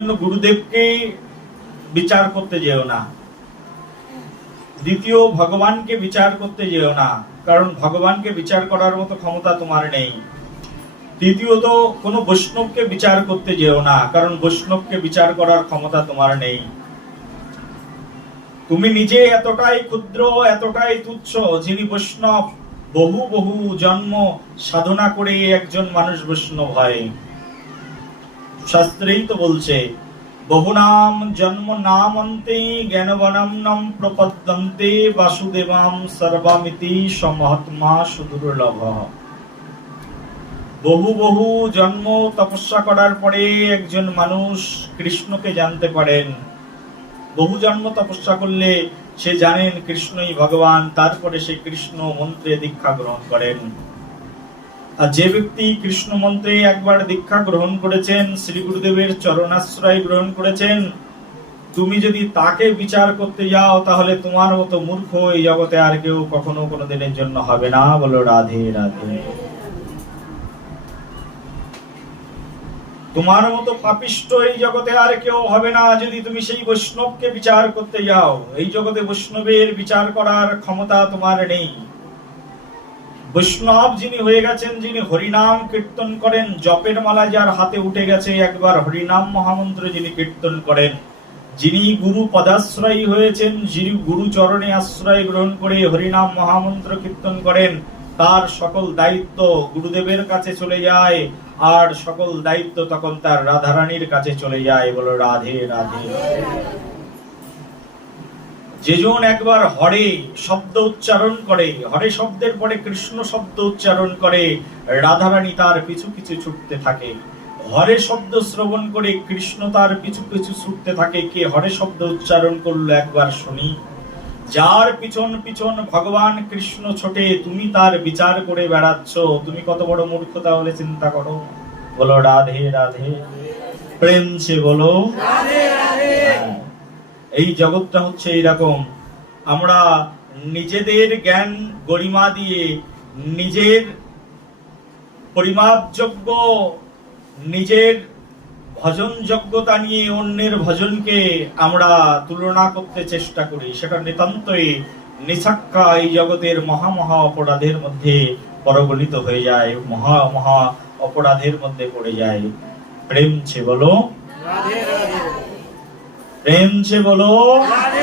গুরুদেবকে বিচার করতে যেও না। দ্বিতীয়, ভগবানকে বিচার করতে যেও না, কারণ ভগবানকে বিচার করার মতো ক্ষমতা তোমার নেই। তৃতীয়ত, কোন বৈষ্ণবকে বিচার করতে যেও না, কারণ বৈষ্ণবকে বিচার করার ক্ষমতা তোমার নেই। তুমি নিজে এতটাই ক্ষুদ্র, এতটাই তুচ্ছ, যিনি বৈষ্ণব, বহু বহু জন্ম সাধনা করে একজন মানুষ বৈষ্ণব হয়। শাস্ত্রেই তো বলছে, বহুনাম জন্ম নাম অন্তে জ্ঞানবনম নম প্রপদ্যন্তে বাসুদেবাম সর্বামিতি সমহাত্মা সুদুর্লভ। বহু বহু জন্ম তপস্যা করার পরে একজন মানুষ কৃষ্ণকে জানতে পারেন। বহু জন্ম তপস্যা করলে সে জানেন কৃষ্ণই ভগবান, তারপরে সে কৃষ্ণ মন্ত্রে দীক্ষা গ্রহণ করেন। আর যে ব্যক্তি কৃষ্ণ মন্ত্রে একবার দীক্ষা গ্রহণ করেছেন, শ্রী গুরুদেবের চরণাশ্রয় গ্রহণ করেছেন, তুমি যদি তাকে বিচার করতে যাও, তাহলে তোমার মতো মূর্খ এই জগতে আর কেউ কখনো কোনো দিনের জন্য হবে না। বলো রাধে রাধে। তোমার মতো পাপিষ্ট এই জগতে আর কেউ হবে না। যদি তুমি সেই বৈষ্ণবকে বিচার করতে যাও, এই জগতে বৈষ্ণবের বিচার করার ক্ষমতা তোমার নেই। বৈষ্ণব যিনি হয়ে গেছেন, যিনি হরিনাম কীর্তন করেন, জপের মালা যার হাতে উঠে গেছে, একবার হরিনাম মহামন্ত্র যিনি কীর্তন করেন, যিনি গুরু পদাশ্রয়ী হয়েছেন, যিনি গুরু চরণে আশ্রয় গ্রহণ করে হরিনাম মহামন্ত্র কীর্তন করেন, তার সকল দায়িত্ব গুরুদেবের কাছে চলে যায়, আর সকল দায়িত্ব তখন তার রাধারানীর কাছে চলে যায়। বলো রাধে রাধে। যেজন একবার হরে শব্দ উচ্চারণ করে হরে শব্দের পরে কৃষ্ণ শব্দ উচ্চারণ করে রাধারানী তার পিছু পিছু ছুটতে থাকে। হরে শব্দ শ্রবণ করে কৃষ্ণ তার পিছু পিছু ছুটতে থাকে। কে হরে শব্দ উচ্চারণ করল একবার শুনি। যার পিছন পিছন ভগবান কৃষ্ণ ছোটে তুমি তার বিচার করে বেড়াচ্ছ। তুমি কত বড় মূর্খ তাহলে চিন্তা করো। বলো রাধে রাধে। প্রেম সে বলো। হ্যাঁ। এই জগৎটা হচ্ছে এইরকম। আমরা নিজেদের জ্ঞান গরিমা দিয়ে নিজের পরিমাপযোগ্য, নিজের ভজন যোগ্যতা নিয়ে অন্যের ভজনকে আমরা তুলনা করতে চেষ্টা করি। সেটা নিতান্তই নিছাক্কা এই জগতের মহা মহা অপরাধের মধ্যে পরগলিত হয়ে যায়, মহা মহা অপরাধের মধ্যে পড়ে যায়। প্রেম ছে বলো। প্রেম ছে বলো রাধে